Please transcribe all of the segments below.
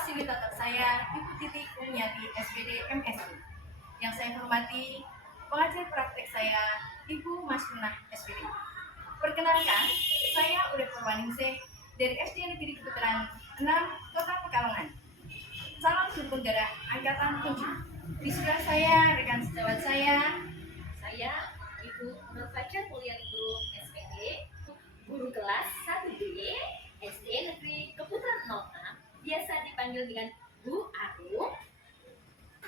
fasilitator saya Ibu Titi Kurniati SPD MSI. Yang saya hormati pengajar praktek saya Ibu Masrunah SPD. Perkenalkan, saya Urip Purwaningsih dari SD Negeri Keputeran 6 Kota Pekalongan. Salam guru penggerak Angkatan 7. Di sebelah saya rekan sejawat saya Ibu Nur Fajar Mulyaningrum SPD, guru kelas 1B SD Negeri Keputeran 06, biasa dipanggil dengan Bu Arum.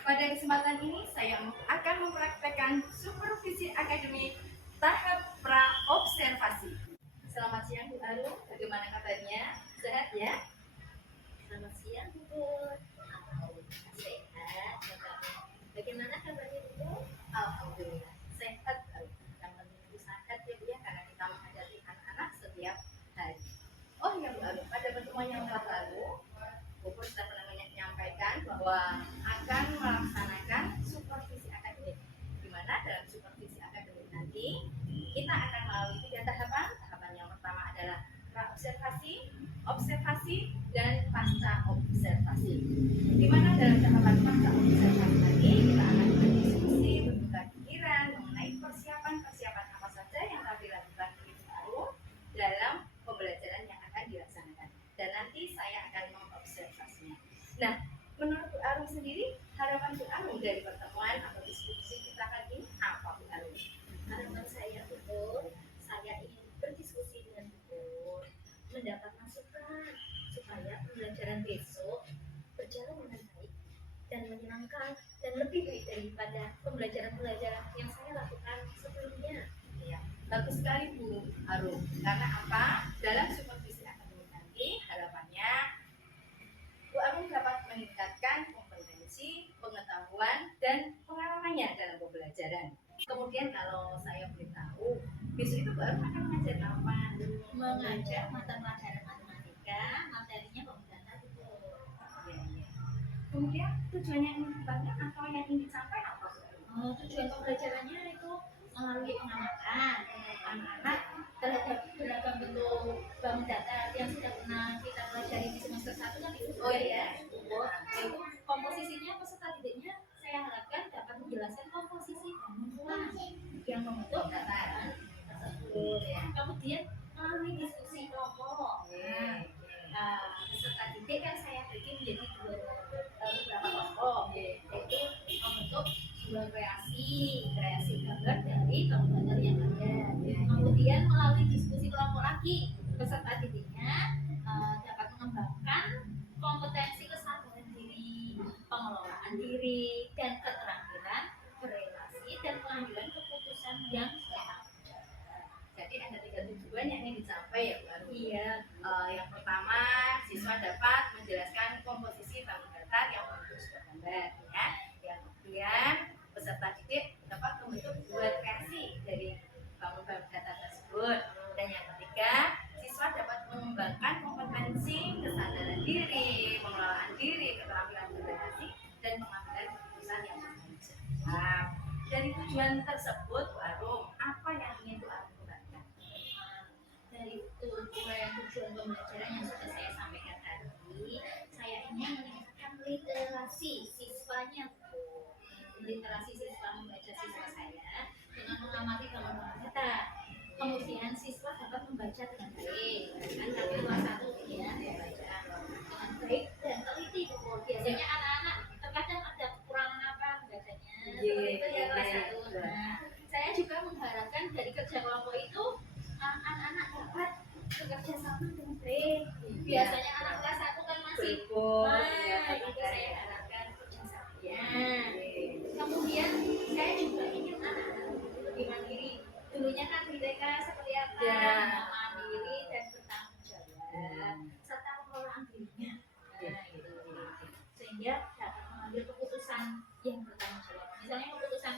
Pada kesempatan ini saya akan mempraktekkan supervisi akademik tahap pra-observasi. Selamat siang Bu Arum, bagaimana kabarnya? Sehat ya? Selamat siang Bu. Sehat. Bagaimana kabarnya Bu? Alhamdulillah sehat. Yang penting itu sehat ya Bu ya, karena kita menghadapi anak-anak setiap hari. Oh ya Bu Arum, pada pertemuan yang lalu Bu Pur sudah pernah menyampaikan bahwa akan melaksanakan supervisi akademik, di mana dalam supervisi akademik nanti kita akan melalui 3 tahapan. Tahapan yang pertama adalah pra-observasi, observasi, dan pasca observasi. Di mana dalam tahapan pasca observasi tadi kita akan berdiskusi, bertukar pikiran mengenai persiapan-persiapan apa saja yang akan dilakukan oleh Bu Arum dalam pembelajaran yang akan dilaksanakan. Dan nanti saya akan mengobservasinya. Nah, menurut Bu Arum sendiri, harapan Bu Arum dari pertemuan atau diskusi kita kali ini apa Bu Arum? Harapan saya betul, saya ingin berdiskusi dengan Bu, mendapat masukan supaya pembelajaran besok berjalan dengan baik dan menyenangkan dan lebih baik daripada pembelajaran-pembelajaran yang saya lakukan sebelumnya. Ya, bagus sekali Bu Arum. Karena apa? Dalam supervisi akademik nanti harapannya Bu Arum dapat meningkatkan kompetensi, pengetahuan, dan pengalamannya dalam pembelajaran. Kemudian kalau saya beritahu, besok itu Bu Arum akan mengajar apa? Mengajar mata pelajaran matematika, materinya pembuatan itu. Ya. Kemudian tujuannya yang ingin dibangun atau yang ingin dicapai apa? Tujuan pembelajarannya itu melalui pengamatan anak-anak terhadap beragam bentuk bank data yang sudah pernah kita pelajari di semester 1 kan itu. Oh iya. Yaitu komposisinya peserta didiknya saya harapkan dapat menjelaskan komposisi bangunan yang membentuk data tersebut. Kemudian melalui diskusi kelompok. Peserta didik kan saya bagi menjadi beberapa kelompok, yaitu membentuk dua kreasi gambar dari gambar yang ada. Kemudian melalui diskusi kelompok lagi, peserta didiknya dapat mengembangkan kompetensi kesabaran diri, pengelolaan diri, dan keterampilan berrelasi dan pengambilan keputusan yang sehat. Jadi ada 3 tujuan yang ingin dicapai ya Bu Arum. Iya. Yang pertama, siswa dapat menjelaskan komposisi bangun data yang membentuk sebuah gambar ya. Yang kedua, peserta didik dapat membentuk 2 kreasi dari bangun data tersebut. Dan yang ketiga, siswa dapat mengembangkan kompetensi kesadaran diri, pengelolaan diri, keterampilan berrelasi, dan pengambilan keputusan yang bijak. Dari tujuan tersebut Bu Arum, apa yang ingin Bu Arum kembangkan? Dari tujuan pembelajaran yang sudah saya sampaikan tadi, saya ingin meningkatkan literasi siswanya, Bu. Literasi siswa membaca siswa saya dengan mengamati bangunan data. Kemudian siswa dapat membaca dengan baik, kan tapi kelas 1 ya membaca dengan baik dan teliti, Bu. Biasanya anak-anak terkadang ada kekurangan apa bacanya, seperti itu ya kelas 1. Nah, saya juga mengharapkan dari kerja kelompok itu anak-anak dapat bekerja sama dengan baik. Biasanya anak kelas 1 kan masih itu saya harapkan kerjasamanya. Kemudian saya juga ingin anak-anak lebih mandiri. Dulunya kan di TK seperti apa? Mandiri dan bertanggung jawab serta pengelolaan dirinya. Sehingga dapat mengambil keputusan yang bertanggung jawab. Misalnya keputusan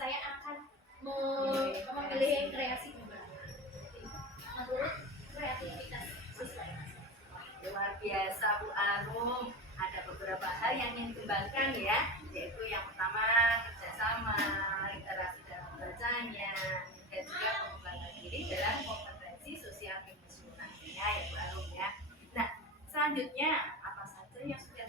saya akan memilih kreasi menurut kreativitas siswa. Luar biasa Bu Arum, ada beberapa hal yang ingin dikembangkan ya, yaitu yang pertama kerjasama, literasi dalam membacanya, dan juga pengembangan diri dalam kompetensi sosial emosionalnya ya Bu Arum ya. Nah, selanjutnya apa saja yang sudah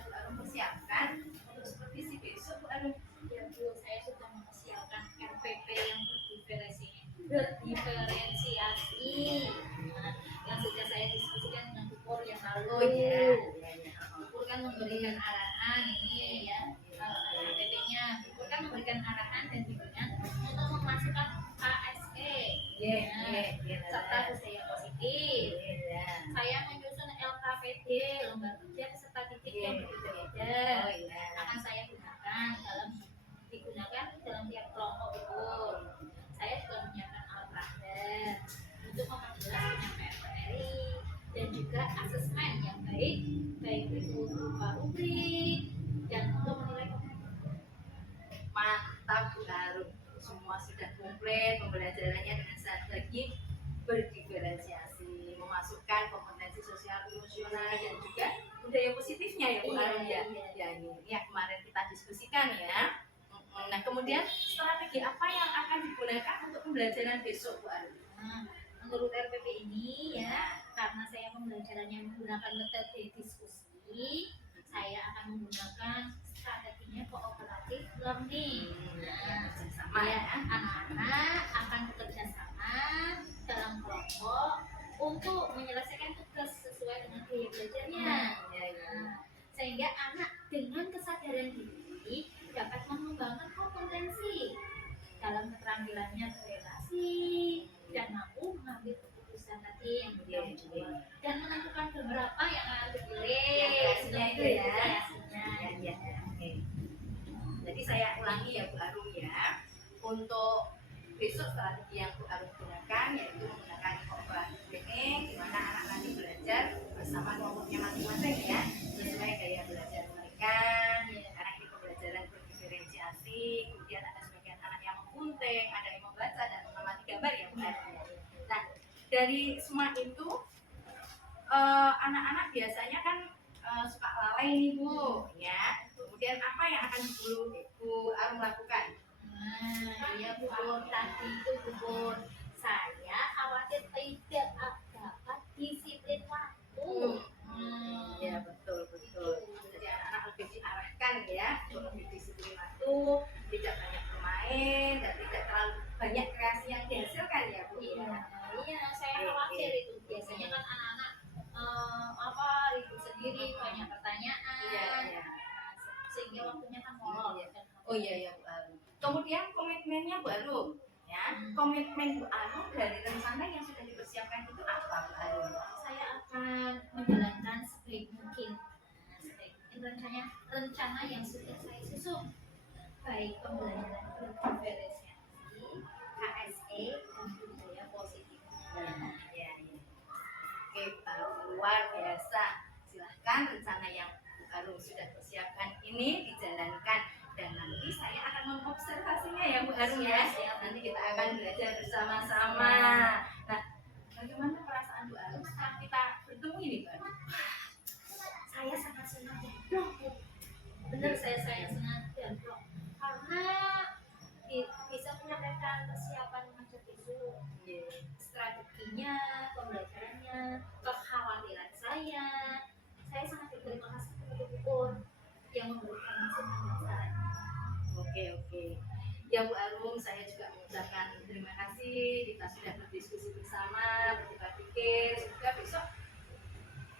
berdiferensiasi. Nah, yang sudah saya diskusikan dengan tutor yang lalu. Oh iya, iya, iya. Tutor kan memberikan arahan ini ya, KPP-nya. Tutor kan memberikan arahan dan bimbingan untuk memasukkan KSE, Iya, iya, iya. serta budaya positif. Iya. Saya menyusun LKPD, lembar kerja peserta didik yang berbeda. Oh iya. Akan saya digunakan dalam tiap kelompok itu. Saya juga menyiapkan alat peraga untuk memperjelas penyampaian materi dan juga asesmen yang baik itu berupa rubrik dan untuk menilai kompetensi. Mantap Bu Harum, semua sudah komplit pembelajarannya dengan strategi berdiferensiasi, memasukkan kompetensi sosial emosional dan juga budaya positifnya ya Bu Harum ya. Ya ini ya kemarin kita diskusikan ya. Nah kemudian strategi apa yang akan digunakan untuk pembelajaran besok Bu Harum? Menurut RPP ini ya, karena saya pembelajarannya menggunakan metode diskusi, saya akan menggunakan strateginya cooperative learning. Sama Ya, ya. anak-anak akan bekerja sama dalam kelompok untuk menyelesaikan tugas sesuai dengan gaya belajarnya. Sehingga anak dengan kesadaran diri dapat mengembangkan kompetensi dalam keterampilannya berrelasi dan mampu mengambil keputusan tadi yang bertanggung dan menentukan beberapa yang akan dipilih. Itu ya. Ya. Oke. Jadi saya ulangi ya Bu Harum ya. Untuk besok strategi yang Bu Harum gunakan yaitu menggunakan cooperative learning, di mana anak nanti belajar bersama kelompoknya masing-masing ya, sesuai gaya belajar mereka. Karena ini pembelajaran berdiferensiasi, kemudian ada sebagian anak yang mengunting, ada yang membaca dan mengamati gambar ya Bu Harum. Nah dari semua itu anak-anak biasanya kan suka lalai nih Bu ya. Kemudian apa yang akan Bu Harum lakukan? Iya Bu Pur, tadi itu Bu Pur, saya khawatir tidak dapat disiplin waktu. Ya betul. Jadi anak-anak lebih diarahkan ya untuk lebih disiplin waktu, tidak banyak bermain dan tidak terlalu banyak kreasi yang dihasilkan ya Bu. Iya, saya khawatir itu. Biasanya kan anak-anak ribut sendiri, banyak pertanyaan. Iya. Sehingga waktunya kan molor. Oh iya Bu Harum. Kemudian komitmennya Bu Harum ya. Komitmen Bu Harum dari rencana yang sudah dipersiapkan itu apa Bu Harum? Saya akan menjalankan sebaik mungkin. Rencana yang sudah saya susun, baik pembelajaran berdiferensiasi, KSE dan budaya positif. Ya. Oke, luar biasa. Silahkan rencana yang Bu Harum sudah persiapkan ini dijalankan dan nanti saya akan mengobservasinya ya Bu Harum ya. Nanti kita akan belajar bersama-sama. Nah, bagaimana perasaan Bu Harum setelah kita bertemu ini Bu Harum? Saya sangat senang dan plong. Benar, saya senang dan plong karena bisa menyampaikan persiapan menghadapi besok, strateginya, pembelajarannya, kekhawatiran saya sangat berterima kasih kepada Bu Pur yang memberikan masukan dan sarannya. Oke. Ya Bu Harum, saya juga mengucapkan terima kasih. Kita sudah berdiskusi bersama, bertukar pikir. Semoga besok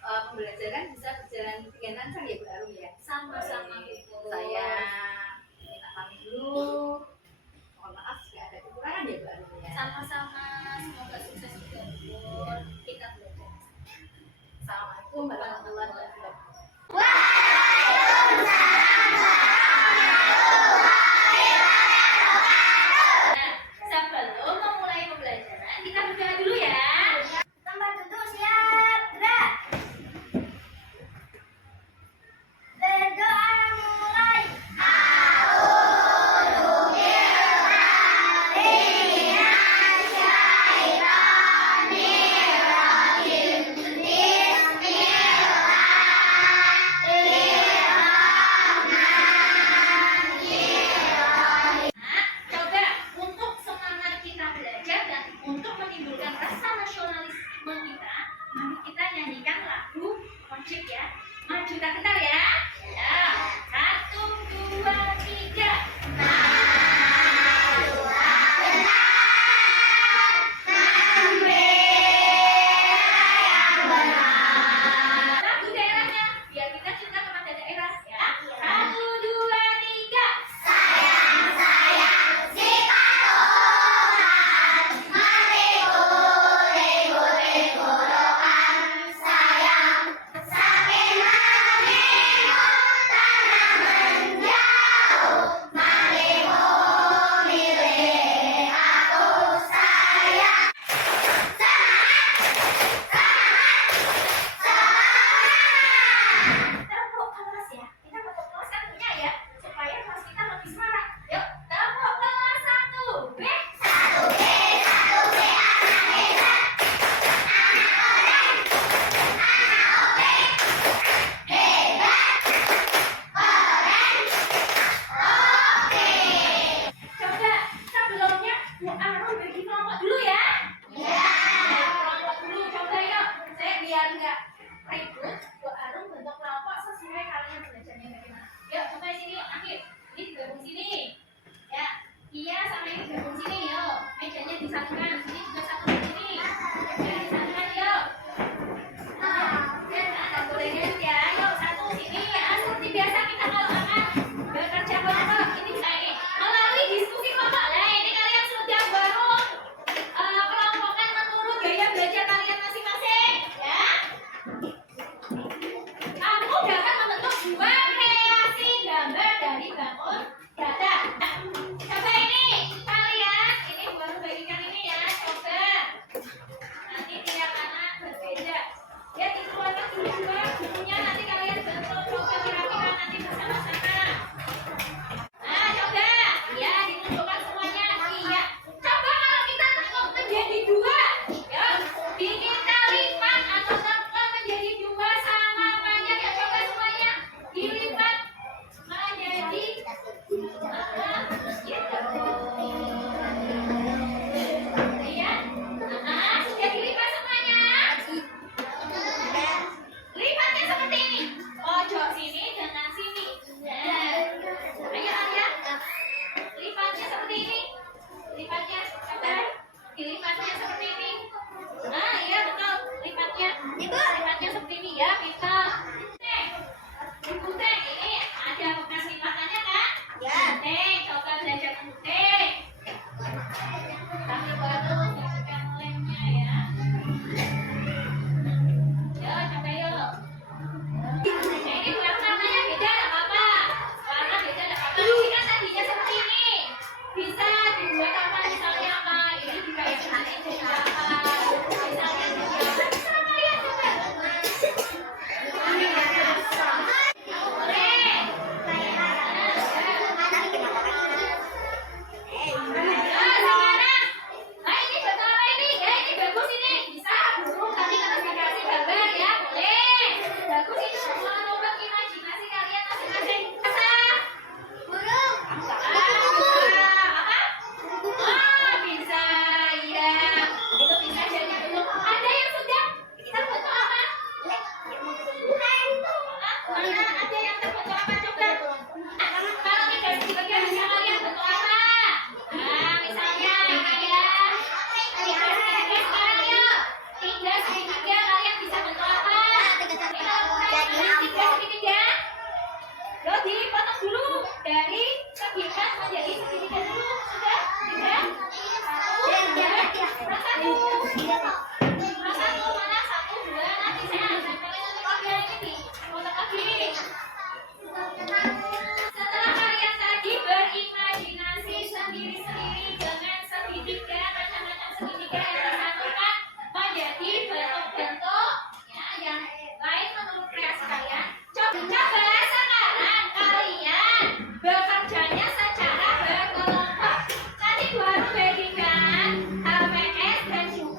pembelajaran bisa berjalan dengan lancar ya Bu Harum ya. Sama-sama Bu Pur. Saya minta pamit dulu. Mohon maaf jika ada kekurangan ya Bu Harum ya. Sama-sama, semoga sukses juga Bu Pur. Kita belajar. Assalamualaikum warahmatullahi wabarakatuh. Sebelum memulai pembelajaran, kita berdoa dulu ya. Tempat duduk siap, gerak. disatukan. Sini juga satu sini. Ya, disatukan yuk. Ada bolehnya ya. Yuk satu sini ya. Seperti biasa kita kalau akan bekerja kelompok ini bisa ini melalui diskusi kelompok. Nah ini kalian sudah baru kelompokan menurut gaya belajar kalian masing-masing ya. Kamu dapat membentuk dua kreasi gambar dari bangun data. Coba ini kalian ini baru bagikan ini ya. Coba nanti tiap anak berbeda. Ya dikeluarkan dulu juga bukunya nanti kalian bentuk coba kira-kira nanti bersama-sama. Nah coba ya ditentukan semuanya. Iya. Coba kalau kita tengok menjadi dua, ya kita lipat atau tengok menjadi dua sama apanya ya coba semuanya dilipat menjadi iya. Sudah dilipat semuanya. Lipatnya seperti ini. Pojok sini dengan sini. Nah, ayo Arya. Lipatnya seperti ini. Lipatnya coba. Dilipatnya seperti ini. Nah, iya betul. Lipatnya. Lipatnya seperti ini ya, kita. Gunting ini ada bekas lipatannya kan? Ya. Gunting, coba belajar gunting. Sambil baru masukkan lemnya ya. Yuk, coba yuk. Ini warnanya beda, nggak apa-apa. Warna beda, nggak apa-apa. Ini kan tadinya seperti ini. Bisa dibuat apa? Misalnya apa? Ini juga yang ini jadi apa? Misalnya jadi apa? Sama ya, coba. Boleh. Sekarang, nah ini betul apa ini? Ya ini bagus ini. Bisa burung tadi harus dikasih gambar ya, boleh. Bagus itu mencoba imajinasi kalian masing-masing. Bisa. Burung. Apa? Oh bisa, iya. Itu bisa jadi bentuk. Ada yang sudah terbentuk apa? Mana ada yang terbentuk apa coba? Kalau tidak dibagi bisa kalian bentuk apa? Nah, misalnya kayak tiga sekarang yuk. Tiga segitiga kalian bisa bentuk apa? Tiga segitiga. Lo dipotong dulu dari segitiga menjadi segitiga dulu. Sudah? Tiga. Satu, dua. Satu, mana? Satu, dua. Nanti saya akan kalian tiga ini dipotong lagi. Setelah kalian tadi berimajinasi sendiri-sendiri dengan segitiga, macam-macam segitiga yang disatukan menjadi bentuk-bentuk ya, yang lain menurut kreasi kalian. Coba sekarang kalian bekerjanya secara berkelompok. Nanti baru bagikan HPS dan juga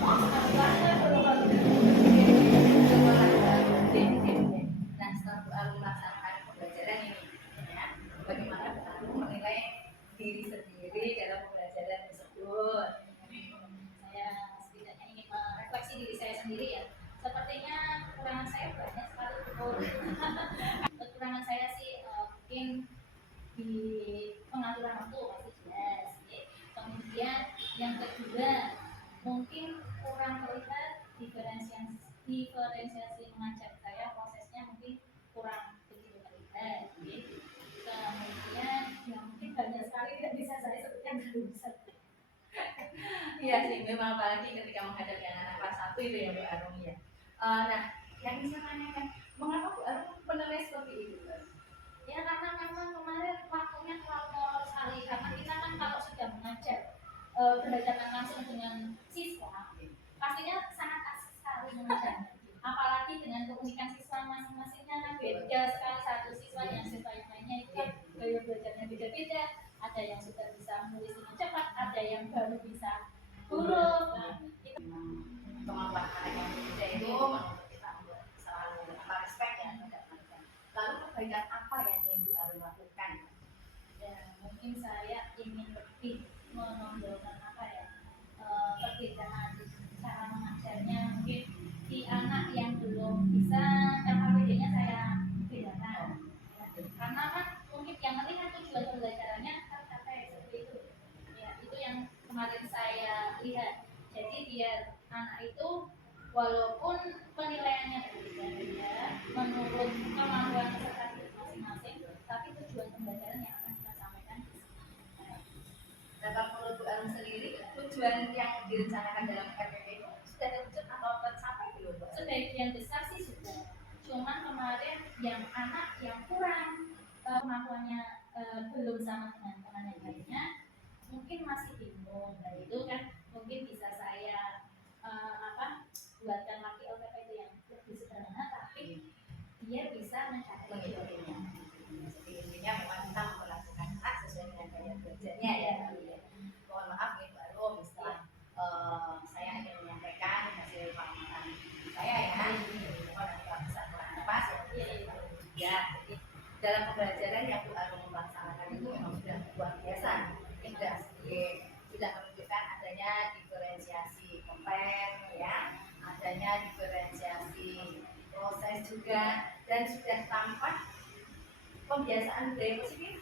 Nah, setelah Bu Arum melaksanakan pembelajaran ini, ya, bagaimana Bu Arum menilai diri sendiri dalam pembelajaran tersebut? Saya setidaknya ingin merefleksi diri saya sendiri ya. Sepertinya kekurangan saya banyak sekali. Kekurangan saya sih mungkin di pengaturan waktu pasti jelas. Ya. Kemudian yang kedua mungkin kurang terlihat diferensiasi mengajar saya, prosesnya mungkin kurang begitu terlihat. Ya. Kemudian yang mungkin banyak sekali tidak bisa saya sebutkan dulu. Iya sih, memang apalagi ketika menghadapi anak-anak kelas 1 itu ya Bu Arum ya. Nah, yang bisa tanyakan, mengapa Bu Arum menilai seperti itu? Ya karena memang kemarin waktunya terlalu molor sekali, karena kita kan kalau sudah mengajar berhadapan langsung dengan siswa pastinya sangat asik sekali mengajar, apalagi dengan keunikan siswa masing-masingnya kan beda sekali, satu siswa dengan siswa yang lainnya itu kan gaya belajarnya beda-beda, ada yang sudah bisa menulis dengan cepat, ada yang baru bisa huruf. Nah, itu Kemampuan anak yang berbeda itu menurut kita selalu respect ya terhadap mereka. Lalu kebaikan apa yang ingin Bu Arum lakukan? ya mungkin saya ingin lebih menonjolkan apa ya, perbedaan cara mengajarnya, mungkin di anak yang belum bisa LKPD-nya saya bedakan ya. Karena kan mungkin yang melihat tujuan pembelajarannya tercapai seperti itu ya, itu yang kemarin saya lihat. Jadi biar anak itu walaupun penilaiannya berbeda-beda menurut kemampuan peserta didik masing-masing, tapi tujuan pembelajaran yang akan kita sampaikan di sini. Nah, kalau menurut Bu Arum sendiri, tujuan yang direncanakan dalam RPP itu sudah terwujud atau tercapai belum, Bu? Sebagian besar sih sudah. Cuman kemarin yang anak yang kurang kemampuannya belum sama dengan teman yang lainnya, mungkin masih bingung. Nah itu kan mungkin bisa saya buatkan lagi LPP itu yang lebih sederhana, tapi dia bisa mencapai Mengikutinya. Jadi intinya memang kita memperlakukan anak sesuai dengan gaya belajarnya ya. Mohon maaf nih Bu Arum, setelah saya ingin menyampaikan hasil pengamatan saya ya. Mohon nanti bisa kurang pas ya. Ya, jadi dalam pembelajaran yang Bu Arum melaksanakan itu memang sudah luar biasa. Sudah menunjukkan adanya diferensiasi konten ya, adanya diferensiasi proses juga, dan sudah tampak pembiasaan budaya positif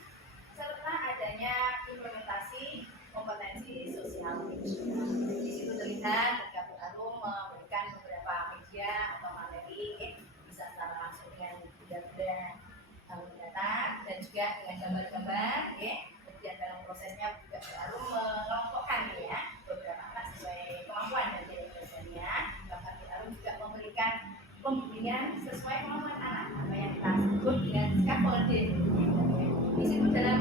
serta adanya implementasi kompetensi sosial media. Di situ terlihat ketika Bu Arum memberikan beberapa media atau materi, bisa secara langsung dengan benda-benda mendatang dan juga dengan gambar-gambar, ya. Kemudian dalam prosesnya juga Bu Arum mengelompokkan ya beberapa anak sesuai kemampuan dan gaya belajarnya. Bahkan Bu Arum juga memberikan pembimbingan sesuai kemampuan anak, apa yang kita sebut dengan scaffolding. Di situ dalam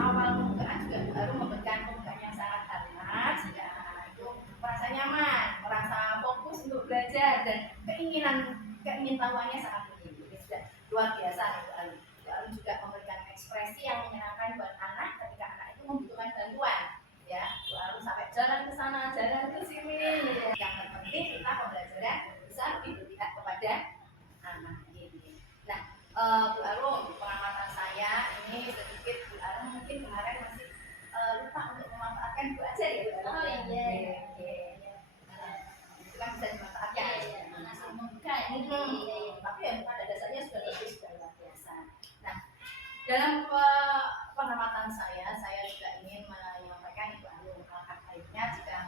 awal pembukaan juga baru memberikan pembukaan yang sangat hangat sehingga anak-anak itu merasa nyaman, merasa fokus untuk belajar dan keingintahuannya sangat tinggi. Ini sudah luar biasa nih Bu Arum. Bu Arum juga memberikan ekspresi yang menyenangkan buat anak ketika anak itu membutuhkan bantuan. Ya, Bu Arum sampai jalan ke sana, jalan ke sini. Yang terpenting kita pembelajaran bisa lebih berpihak kepada anak ini. Nah, Bu Arum, pengamatan saya ini sedikit Bu Arum mungkin kemarin masih lupa untuk memanfaatkan Bu aja ya Bu Arum. Oh iya. Itu kan bisa dimanfaatkan. Langsung membuka ini. Tapi ya pada dasarnya sudah lebih sudah luar biasa. Nah, dalam pengamatan saya juga ingin menyampaikan Ibu Arum langkah baiknya jika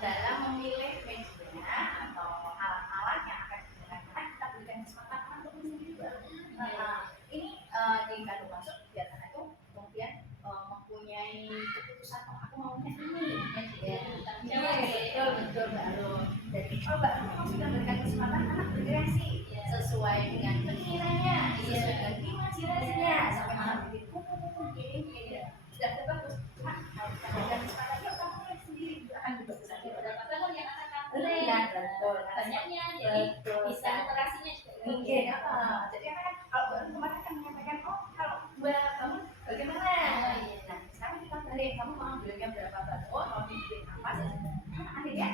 dalam memilih media atau alat-alat yang akan digunakan kita berikan kesempatan untuk sendiri. Ini dikandung masuk biar anak itu kemudian mempunyai keputusan, oh aku maunya ini ya. Betul Mbak Arum. Jadi Mbak Arum memang sudah berikan kesempatan anak berkreasi sesuai dengan keinginannya, sesuai dengan imajinasinya, sampai anak bikin gini sudah bagus. Cuma kalau kita berikan kesempatan, yuk kamu lihat sendiri itu akan juga bisa Beberapa tahun yang akan kamu betul banyaknya, jadi bisa literasinya juga mungkin jadi kan kalau baru kemarin kan menyampaikan, oh kalau Mbak kamu bagaimana? Nah sekarang kita balik, kamu mau ambilnya berapa batu, mau bikin apa sih? Akhirnya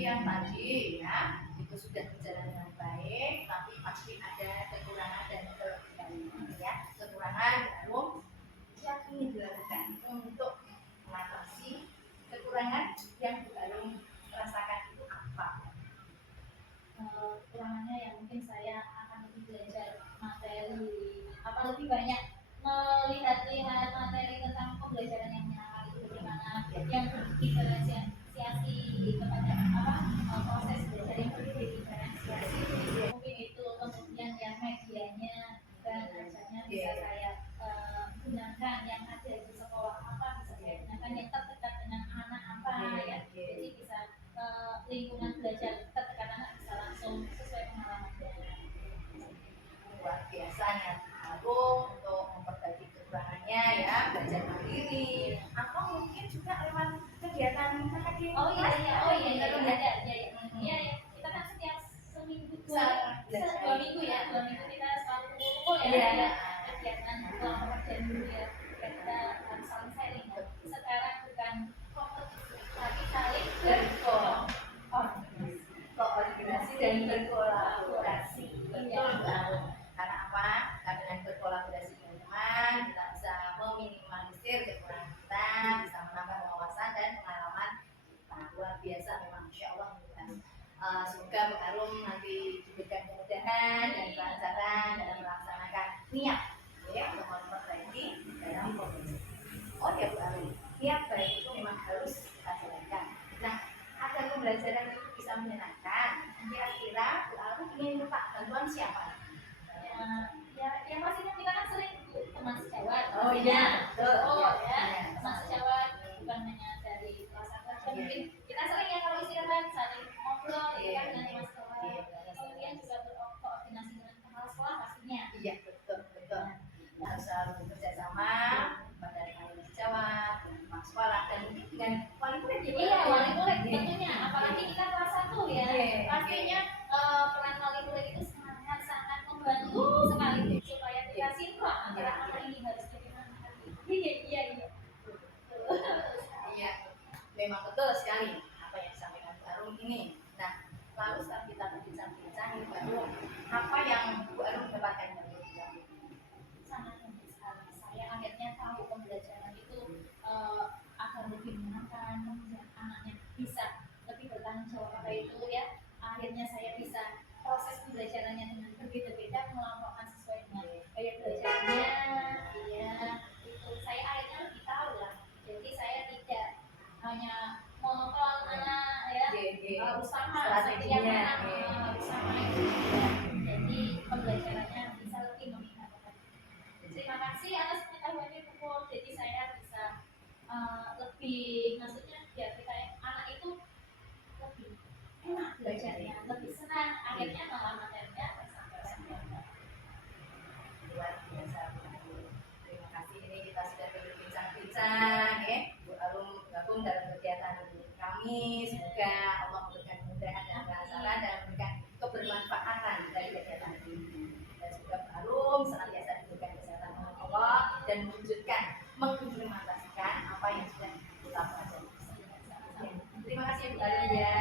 yang tadi ya itu sudah berjalan dengan baik, tapi pasti ada kekurangan dan kelebihan ya. Kekurangan baru yang ingin dilakukan untuk mengatasi kekurangan yang baru rasakan itu apa? Kekurangannya ya mungkin saya akan lebih belajar materi, apa lebih banyak melihat-lihat materi tentang pembelajaran yang menyenangkan itu bagaimana, yang berdiferensiasi kepada apa proses belajar yang berdiferensiasi mungkin itu, kemudian yang medianya dan ajarnya bisa saya gunakan yang ada di sekolah apa bisa saya gunakan yang terdekat dengan anak apa ya, jadi bisa lingkungan belajar terdekat anak bisa langsung sesuai pengalamannya. Luar biasa ya, lalu untuk memperbaiki kekurangannya ya belajar mandiri atau mungkin juga lewat kegiatan kakak di Oh iya kelas. iya, oh iya iya ada ya kita kan setiap seminggu dua minggu ya, 2 minggu kita selalu kumpul ya kegiatan kelompok dan dulu ya kita saling sharing ya. Sekarang bukan kompetisi tapi saling berkoordinasi dan berkolaborasi. Betul banget. Karena apa? Karena dengan berkolaborasi dengan teman kita bisa meminimalisir kekurangan kita, bisa menambah wawasan dan pengalaman kita. Luar biasa memang, insya Allah. Semoga Bu Arum nanti diberikan kemudahan dan kelancaran dalam melaksanakan niat ya untuk memperbaiki dalam kompetisi. Oh ya Bu Arum, niat baik itu memang harus kita jalankan. Nah, agar pembelajaran itu bisa menyenangkan, kira-kira Bu Arum ingin minta bantuan siapa? Ya pastinya kita kan sering teman sejawat. Oh iya, betul. Teman sejawat bukan hanya dari kelas atas, mungkin kita sering ya kalau istirahat saling ngobrol ya dengan teman sejawat. Kemudian juga berkoordinasi dengan kepala sekolah pastinya. Iya betul. Harus selalu bekerja sama pada kami sejawat, dengan kepala sekolah dan mungkin dengan wali murid ya. Iya wali murid tentunya, apalagi kita kelas 1 ya. Pastinya peran wali murid itu sangat membantu sekali supaya kita sinkron antara anak ini harus bagaimana. Iya, memang betul sekali apa yang disampaikan Bu Arum ini. Nah, lalu setelah kita berbincang-bincang nih Bu Arum, apa yang Bu Arum dapatkan dari bincang ini? Sangat penting sekali. Saya akhirnya tahu pembelajaran itu agar lebih menyenangkan, kemudian anaknya bisa lebih bertanggung jawab apa itu ya. Akhirnya saya bisa proses pembelajarannya dengan berbeda-beda, mengelompokkan sesuai dengan gaya belajarnya. Iya, itu saya akhirnya lebih tahu lah. Jadi saya tidak hanya monoton anak ya, harus sama setiap anak harus sama itu. Jadi pembelajarannya bisa lebih meningkatkan. Terima kasih atas pengetahuannya Bu Pur. Jadi saya bisa lebih, maksudnya biar kita anak itu lebih enak belajarnya, lebih senang, akhirnya malah materinya tersampaikan. Luar biasa Bu Arum. Terima kasih, ini kita sudah berbincang-bincang ya. Bu Arum gabung dalam kegiatan kami. Semoga Allah memberikan kemudahan dan kelancaran dan memberikan kebermanfaatan dari kegiatan ini. Dan semoga Bu Arum senantiasa diberikan kesehatan oleh Allah dan mengimplementasikan apa yang sudah kita pelajari. Terima kasih Bu Arum ya.